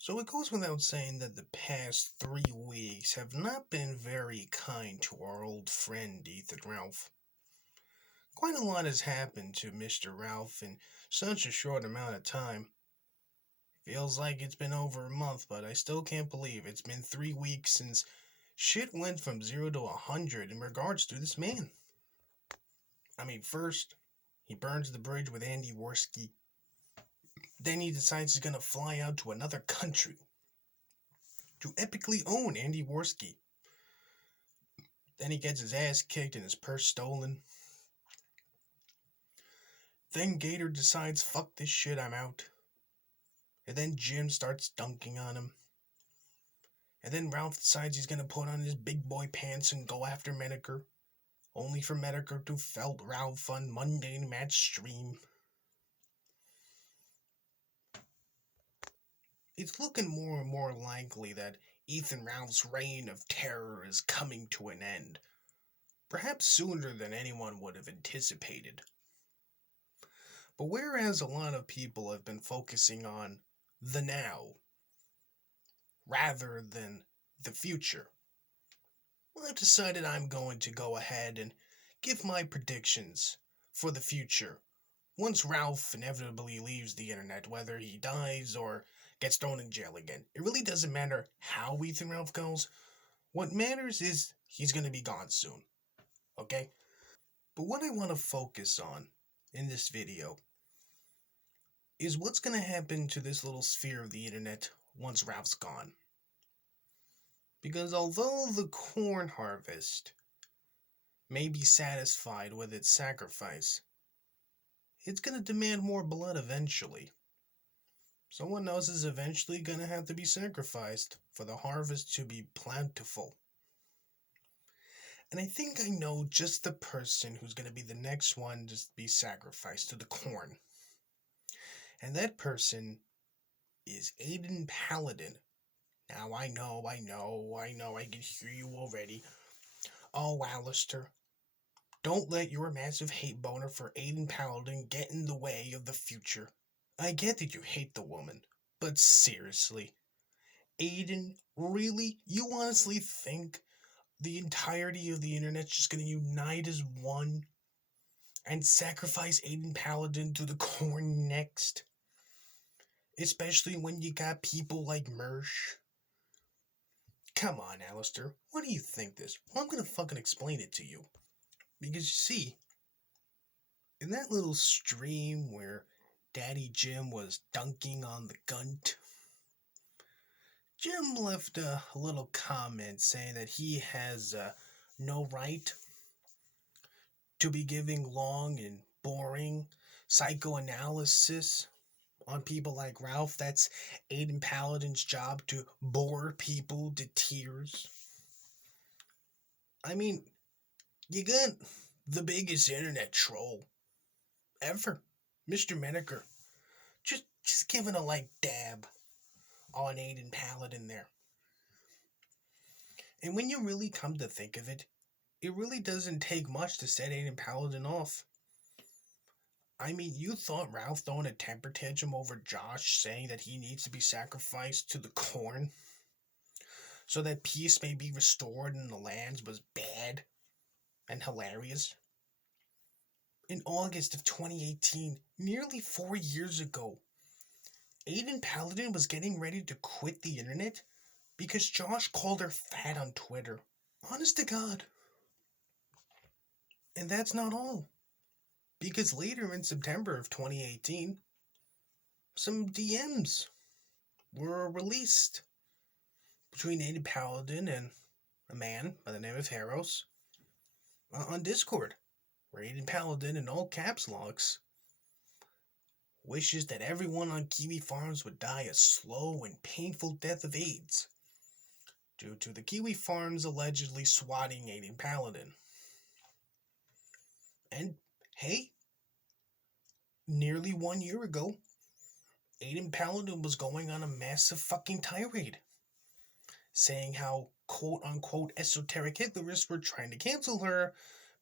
So it goes without saying that the past 3 weeks have not been very kind to our old friend Ethan Ralph. Quite a lot has happened to Mr. Ralph in such a short amount of time. Feels like it's been over a month, but I still can't believe it's been 3 weeks since shit went from 0 to 100 in regards to this man. First, he burns the bridge with Andy Worski. Then he decides he's gonna fly out to another country to epically own Andy Worski. Then he gets his ass kicked and his purse stolen. Then Gator decides, fuck this shit, I'm out. And then Jim starts dunking on him. And then Ralph decides he's gonna put on his big boy pants and go after Medicare, only for Medicare to felt Ralph on mundane match stream. It's looking more and more likely that Ethan Ralph's reign of terror is coming to an end, perhaps sooner than anyone would have anticipated. But whereas a lot of people have been focusing on the now rather than the future, well, I've decided I'm going to go ahead and give my predictions for the future once Ralph inevitably leaves the internet, whether he dies or gets thrown in jail again. It really doesn't matter how Ethan Ralph goes. What matters is he's going to be gone soon. Okay? But what I want to focus on in this video is what's going to happen to this little sphere of the internet once Ralph's gone. Because although the corn harvest may be satisfied with its sacrifice, it's going to demand more blood eventually. Someone else is eventually going to have to be sacrificed for the harvest to be plentiful. And I think I know just the person who's going to be the next one to be sacrificed to the corn. And that person is Aiden Paladin. Now I know, I can hear you already. Oh, Alistair, don't let your massive hate boner for Aiden Paladin get in the way of the future. I get that you hate the woman, but seriously, Aiden, really? You honestly think the entirety of the internet's just gonna unite as one and sacrifice Aiden Paladin to the corn next? Especially when you got people like Mersh. Come on, Alistair, what do you think this? Well, I'm gonna fucking explain it to you. Because you see, in that little stream where Daddy Jim was dunking on the gunt, Jim left a little comment saying that he has no right to be giving long and boring psychoanalysis on people like Ralph. That's Aiden Paladin's job, to bore people to tears. I mean, you got the biggest internet troll ever, Mr. Menaker, just giving a light dab on Aiden Paladin there. And when you really come to think of it, it really doesn't take much to set Aiden Paladin off. I mean, you thought Ralph throwing a temper tantrum over Josh saying that he needs to be sacrificed to the corn so that peace may be restored in the lands was bad and hilarious? In August of 2018, nearly 4 years ago, Aiden Paladin was getting ready to quit the internet because Josh called her fat on Twitter. Honest to God. And that's not all. Because later in September of 2018, some DMs were released between Aiden Paladin and a man by the name of Heros on Discord, where Aiden Paladin in all caps locks wishes that everyone on Kiwi Farms would die a slow and painful death of AIDS due to the Kiwi Farms allegedly swatting Aiden Paladin. And hey, nearly 1 year ago, Aiden Paladin was going on a massive fucking tirade, saying how quote unquote esoteric Hitlerists were trying to cancel her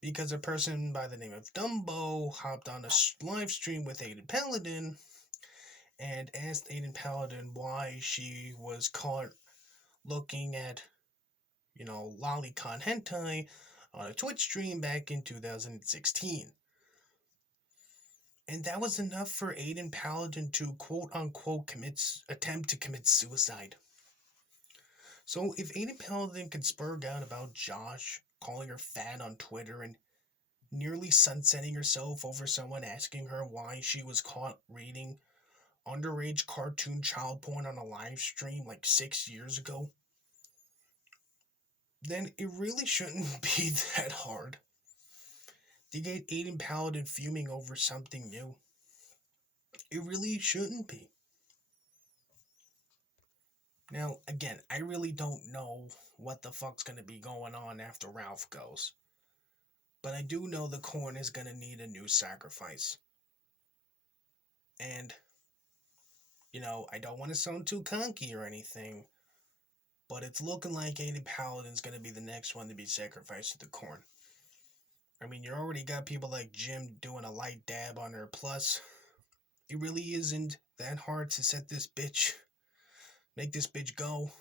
because a person by the name of Dumbo hopped on a live stream with Aiden Paladin and asked Aiden Paladin why she was caught looking at, lolicon hentai on a Twitch stream back in 2016. And that was enough for Aiden Paladin to quote unquote attempt to commit suicide. So if Aiden Paladin can spurg out about Josh calling her fat on Twitter and nearly sunsetting herself over someone asking her why she was caught reading underage cartoon child porn on a live stream like 6 years ago, then it really shouldn't be that hard to get Aiden Paladin fuming over something new. It really shouldn't be. Now, again, I really don't know what the fuck's gonna be going on after Ralph goes. But I do know the corn is gonna need a new sacrifice. And, I don't want to sound too conky or anything, but it's looking like Aiden Paladin's gonna be the next one to be sacrificed to the corn. I mean, you already got people like Jim doing a light dab on her, plus, it really isn't that hard to make this bitch go.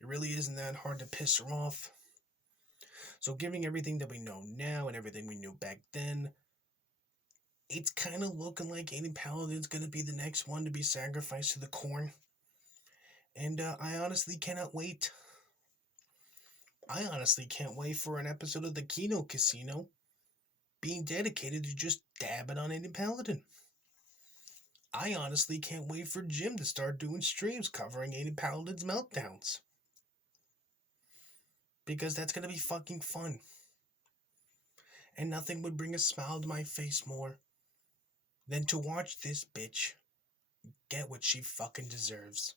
It really isn't that hard to piss her off. So, given everything that we know now and everything we knew back then, it's kind of looking like Aiden Paladin's gonna be the next one to be sacrificed to the corn. And I honestly cannot wait. I honestly can't wait for an episode of the Kino Casino being dedicated to just dabbing on Aiden Paladin. I honestly can't wait for Jim to start doing streams covering Aiden Paladin's meltdowns. Because that's gonna be fucking fun. And nothing would bring a smile to my face more than to watch this bitch get what she fucking deserves.